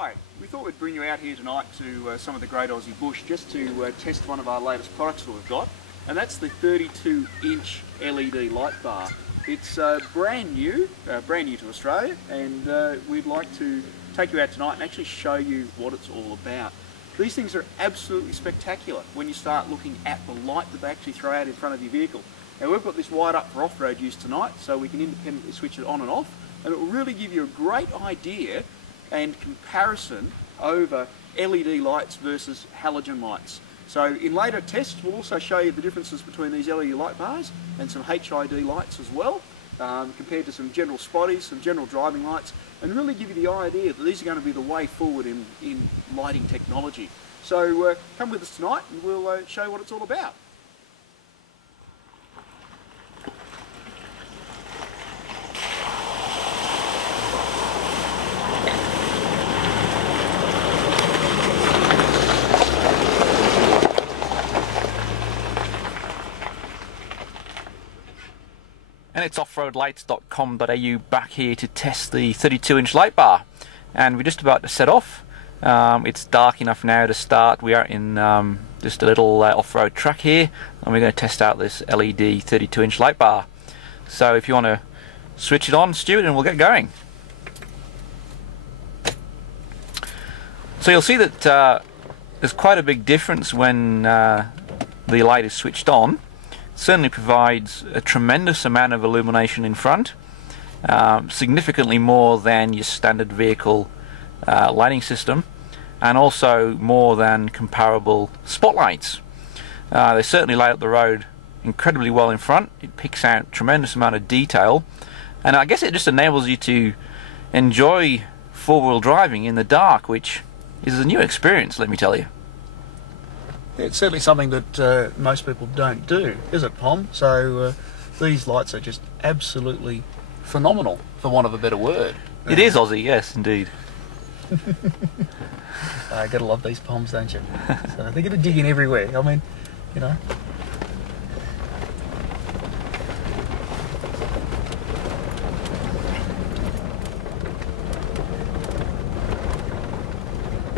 Hi, we thought we'd bring you out here tonight to some of the Great Aussie Bush just to test one of our latest products that we've got, and that's the 32-inch LED light bar. It's brand new to Australia, and we'd like to take you out tonight and actually show you what it's all about. These things are absolutely spectacular when you start looking at the light that they actually throw out in front of your vehicle. Now we've got this wired up for off-road use tonight, so we can independently switch it on and off, and it will really give you a great idea and comparison over LED lights versus halogen lights. So in later tests we'll also show you the differences between these LED light bars and some HID lights as well, compared to some general spotties, some general driving lights, and really give you the idea that these are going to be the way forward in lighting technology. So come with us tonight and we'll show you what it's all about. And it's offroadlights.com.au back here to test the 32-inch light bar, and we're just about to set off. It's dark enough now to start. We are in just a little off-road track here, and we're going to test out this LED 32-inch light bar. So if you want to switch it on, Stuart, and we'll get going. So you'll see that there's quite a big difference when the light is switched on. Certainly provides a tremendous amount of illumination in front, significantly more than your standard vehicle lighting system, and also more than comparable spotlights. They certainly light up the road incredibly well in front. It picks out a tremendous amount of detail, and I guess it just enables you to enjoy four-wheel driving in the dark, which is a new experience, let me tell you. It's certainly something that most people don't do, is it, Pom? So these lights are just absolutely phenomenal, for want of a better word. It is Aussie, yes, indeed. Gotta love these Poms, don't you? So they're gonna dig in everywhere. I mean, you know.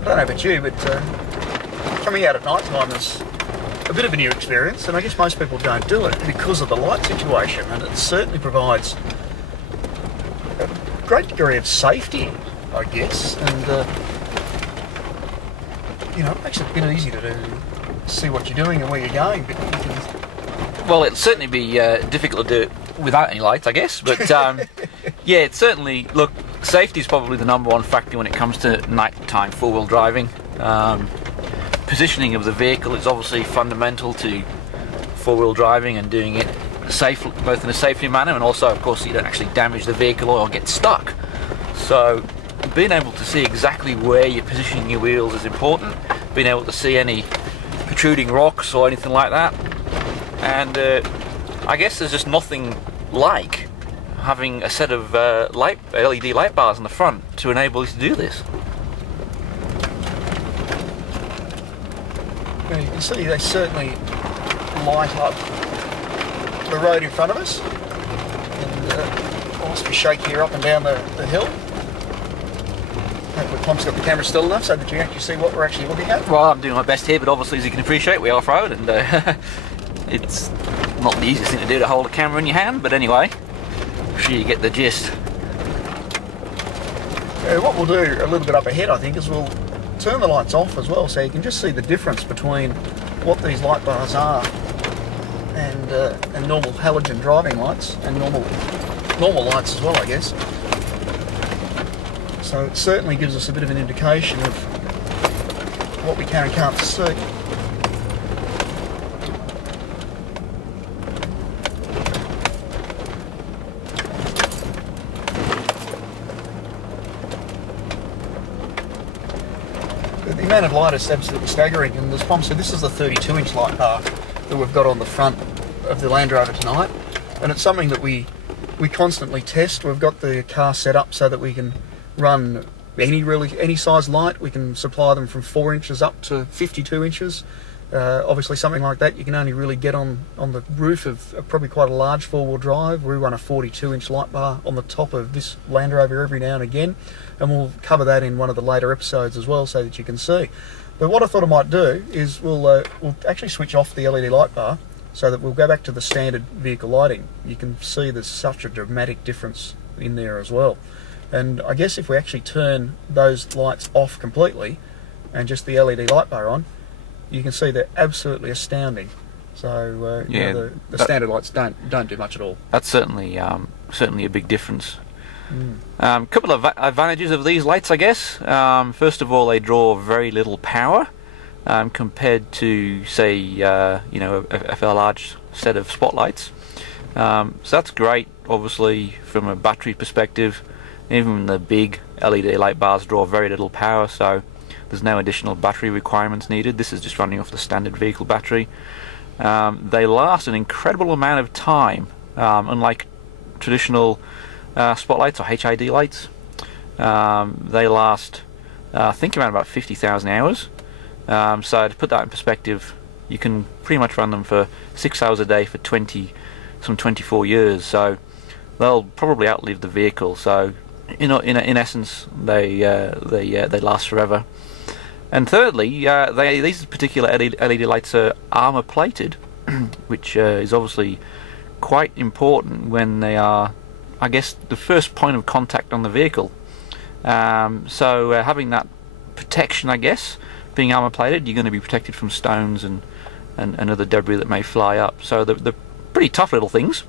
I don't know about you, but coming out at night time is a bit of a new experience, and I guess most people don't do it because of the light situation, and it certainly provides a great degree of safety, I guess, and you know, it makes it a bit easy to see what you're doing and where you're going. But you can... Well, it'll certainly be difficult to do it without any lights, I guess, but yeah, it's certainly, look, safety is probably the number one factor when it comes to nighttime four-wheel driving. Positioning of the vehicle is obviously fundamental to four-wheel driving and doing it safely, both in a safety manner, and also, of course, you don't actually damage the vehicle or get stuck. So being able to see exactly where you're positioning your wheels is important, being able to see any protruding rocks or anything like that, and I guess there's just nothing like having a set of LED light bars on the front to enable you to do this. Now you can see they certainly light up the road in front of us, and whilst we shake here up and down the hill. Hopefully Pom's got the camera still enough so that you actually see what we're actually looking at. Well, I'm doing my best here, but obviously, as you can appreciate, we're off-road, and it's not the easiest thing to do to hold a camera in your hand, but anyway, I'm sure you get the gist. What we'll do a little bit up ahead, I think, is we'll turn the lights off as well, so you can just see the difference between what these light bars are and normal halogen driving lights, and normal lights as well, I guess. So it certainly gives us a bit of an indication of what we can and can't see. The amount of light is absolutely staggering, and as Pom said, this is the 32-inch light bar that we've got on the front of the Land Rover tonight, and it's something that we constantly test. We've got the car set up so that we can run any size light. We can supply them from 4 inches up to 52 inches, Obviously something like that you can only really get on the roof of probably quite a large four-wheel drive. We run a 42-inch light bar on the top of this Land Rover every now and again, and we'll cover that in one of the later episodes as well so that you can see. But what I thought I might do is we'll actually switch off the LED light bar so that we'll go back to the standard vehicle lighting. You can see there's such a dramatic difference in there as well. And I guess if we actually turn those lights off completely and just the LED light bar on, you can see they're absolutely astounding. So yeah, you know, the standard lights don't do much at all. That's certainly a big difference. Couple of advantages of these lights, I guess. First of all, they draw very little power compared to, say, a fairly large set of spotlights. So that's great, obviously, from a battery perspective. Even the big LED light bars draw very little power, so there's no additional battery requirements needed. This is just running off the standard vehicle battery. They last an incredible amount of time, unlike traditional spotlights or HID lights. They last, I think, around about 50,000 hours. So to put that in perspective, you can pretty much run them for 6 hours a day for 24 years. So they'll probably outlive the vehicle. So in essence, they last forever. And thirdly, these particular LED lights are armor plated, which is obviously quite important when they are, I guess, the first point of contact on the vehicle. So having that protection, I guess, being armor plated, you're going to be protected from stones and other debris that may fly up. So they're pretty tough little things.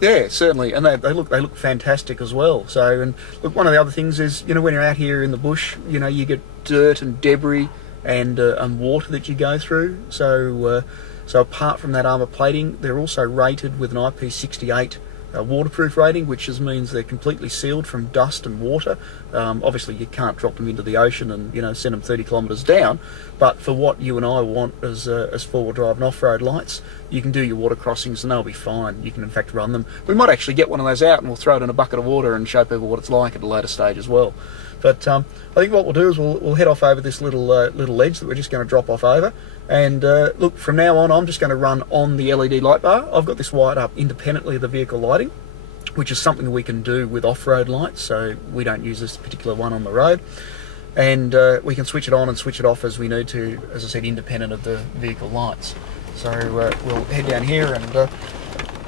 Yeah, certainly, and they look fantastic as well. So, and look, one of the other things is, you know, when you're out here in the bush, you know, you get dirt and debris and water that you go through. So, so apart from that armour plating, they're also rated with an IP68 waterproof rating, which means they're completely sealed from dust and water. Obviously, you can't drop them into the ocean and, you know, send them 30 kilometres down. But for what you and I want as four-wheel drive and off-road lights, you can do your water crossings and they'll be fine. You can in fact run them. We might actually get one of those out and we'll throw it in a bucket of water and show people what it's like at a later stage as well. But I think what we'll do is we'll head off over this little ledge that we're just going to drop off over. And look, from now on, I'm just going to run on the LED light bar. I've got this wired up independently of the vehicle lighting, which is something we can do with off-road lights, so we don't use this particular one on the road. And we can switch it on and switch it off as we need to, as I said, independent of the vehicle lights. So we'll head down here, and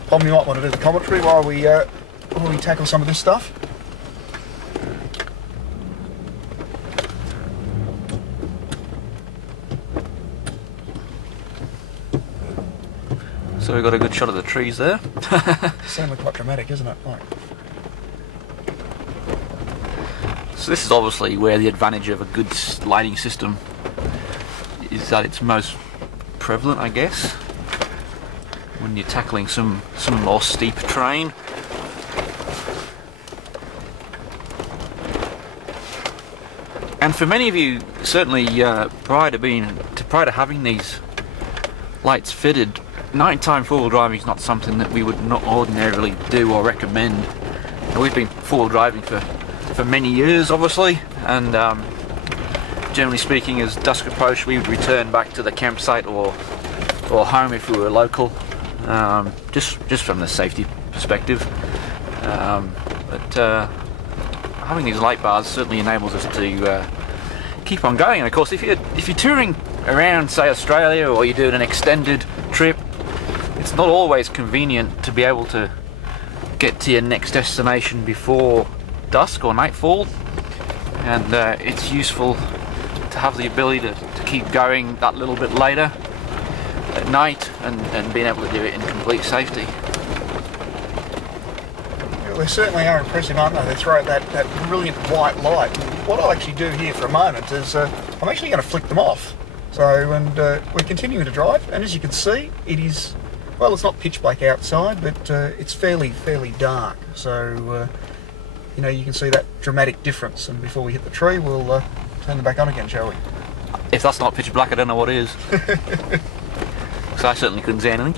Tom, you might want to do the commentary while we tackle some of this stuff. So we've got a good shot of the trees there. Certainly quite dramatic, isn't it? Like, so this is obviously where the advantage of a good lighting system is that it's most prevalent, I guess, when you're tackling some more steep terrain. And for many of you, certainly prior to having these lights fitted, nighttime four-wheel driving is not something that we would not ordinarily do or recommend. And we've been four-wheel driving for many years, obviously, and generally speaking, as dusk approached, we would return back to the campsite or home if we were local, just from the safety perspective. But having these light bars certainly enables us to keep on going. And of course, if you're touring around, say, Australia, or you're doing an extended trip, it's not always convenient to be able to get to your next destination before dusk or nightfall, and it's useful to have the ability to keep going that little bit later at night and being able to do it in complete safety. Yeah, they certainly are impressive, aren't they? They throw that brilliant white light. What I'll actually do here for a moment is I'm actually going to flick them off. So, and we're continuing to drive, and as you can see, it is, well, it's not pitch black outside, but it's fairly dark. So, you know, you can see that dramatic difference. And before we hit the tree, we'll turn them back on again, shall we? If that's not pitch black, I don't know what is. So I certainly couldn't see anything.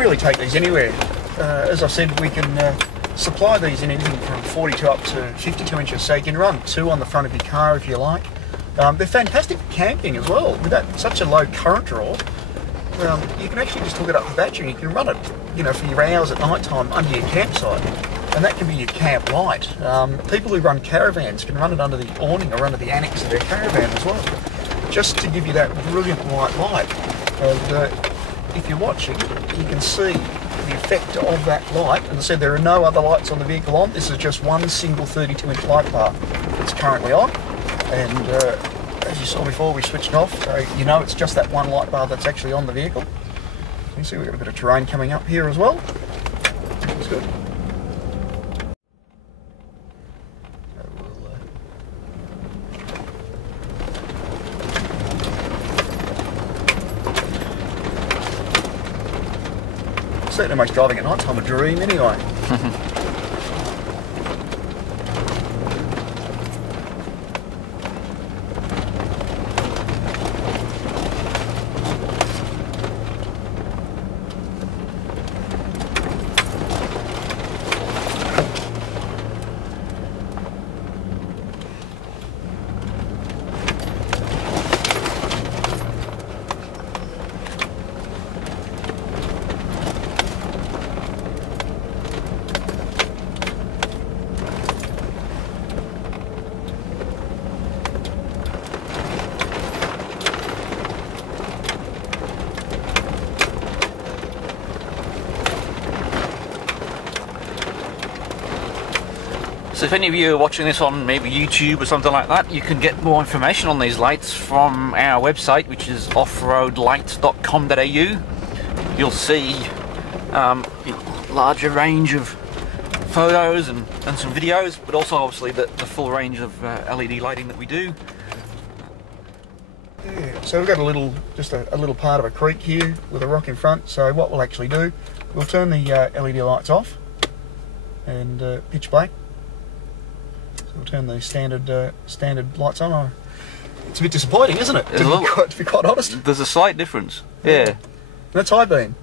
really take these anywhere. As I said, we can supply these in anything from 42 up to 52 inches, so you can run 2 on the front of your car if you like. They're fantastic for camping as well. With that such a low current draw, you can actually just hook it up to battery and you can run it, you know, for your hours at night time under your campsite, and that can be your camp light. People who run caravans can run it under the awning or under the annex of their caravan as well, just to give you that brilliant white light. And if you're watching, you can see the effect of that light. As I said, there are no other lights on the vehicle on. This is just one single 32-inch light bar that's currently on. And as you saw before, we switched off, so you know it's just that one light bar that's actually on the vehicle. You can see we've got a bit of terrain coming up here as well. That's good. Certainly makes driving at night time a dream anyway. So if any of you are watching this on maybe YouTube or something like that, you can get more information on these lights from our website, which is offroadlights.com.au. You'll see a larger range of photos and some videos, but also obviously the full range of LED lighting that we do. Yeah, so we've got just a little part of a creek here with a rock in front. So what we'll actually do, we'll turn the LED lights off and pitch black. So we'll turn the standard lights on. It's a bit disappointing, isn't it? To be quite honest. There's a slight difference. Yeah. That's high beam.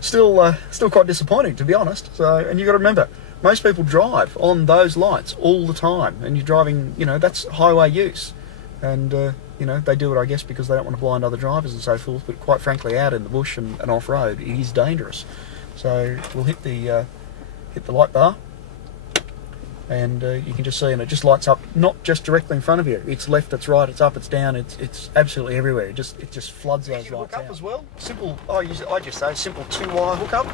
Still quite disappointing, to be honest. So, and you've got to remember, most people drive on those lights all the time, and you're driving, you know, that's highway use, and you know, they do it, I guess, because they don't want to blind other drivers and so forth. But quite frankly, out in the bush and off road, it is dangerous. So we'll hit the light bar. And you can just see, and it just lights up, not just directly in front of you. It's left, it's right, it's up, it's down, it's absolutely everywhere. It just floods those lights out. As well. Simple, I just say simple 2-wire hookup.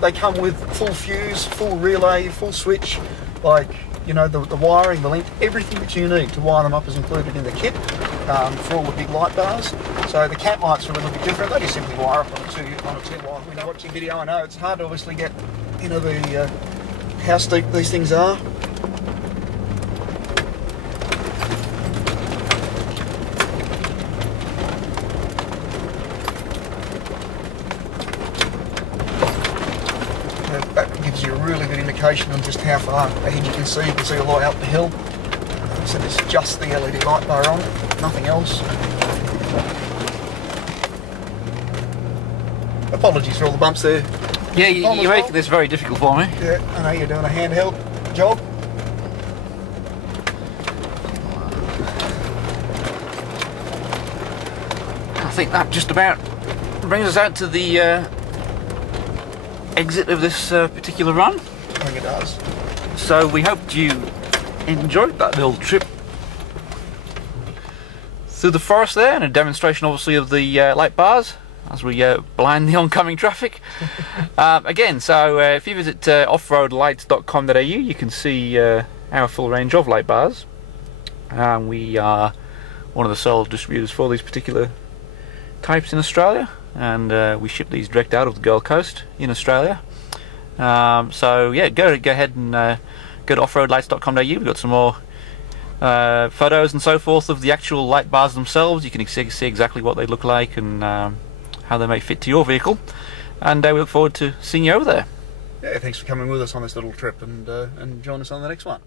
They come with full fuse, full relay, full switch, like, you know, the wiring, the length, everything that you need to wire them up is included in the kit for all the big light bars. So the cat lights are a little bit different. They just simply wire up on a 2-wire. When you're watching video, I know it's hard to obviously get, you know, the how steep these things are. That gives you a really good indication on just how far ahead you can see. You can see a light out the hill. So there's just the LED light bar on, nothing else. Apologies for all the bumps there. Yeah, you're making this very difficult for me. Yeah, I know you're doing a handheld job. I think that just about brings us out to the exit of this particular run. I think it does. So we hoped you enjoyed that little trip through the forest there, and a demonstration obviously of the light bars as we blind the oncoming traffic. Again, so if you visit offroadlights.com.au, you can see our full range of light bars. We are one of the sole distributors for these particular types in Australia, and we ship these direct out of the Gold Coast in Australia. So yeah, go ahead and go to offroadlights.com.au. We've got some more photos and so forth of the actual light bars themselves. You can see exactly what they look like and how they may fit to your vehicle, and we look forward to seeing you over there. Yeah, thanks for coming with us on this little trip, and join us on the next one.